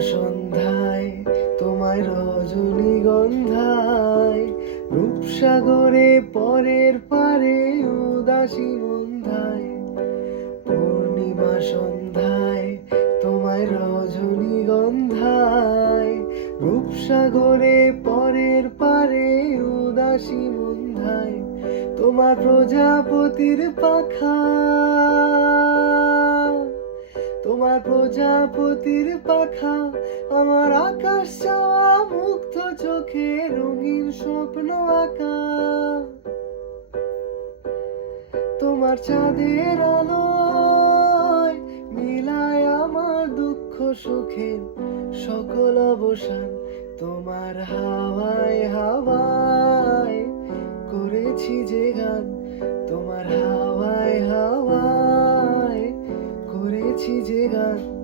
সন্ধ্যায় তোমায় রজনীগন্ধায়, রূপসাগরে পরের পারে উদাসী মন্ধায়। পূর্ণিমা সন্ধ্যায় তোমায় রজনীগন্ধায়, রূপসাগরে পরের পারে উদাসী মন্ধায়। তোমার প্রজাপতির পাখা, তোমার প্রজাপতির পাখা, আমার আকাশ চাওয়া মুগ্ধ চোখে রঙিন স্বপ্ন আঁকা। তোমার চাঁদের আলোয় মিলায় আমার দুঃখ সুখের সকল অবসান। তোমার হাওয়ায় হাওয়ায় করেছি যে গান, তোমার হাওয়ায় হাওয়ায় করেছি যে গান।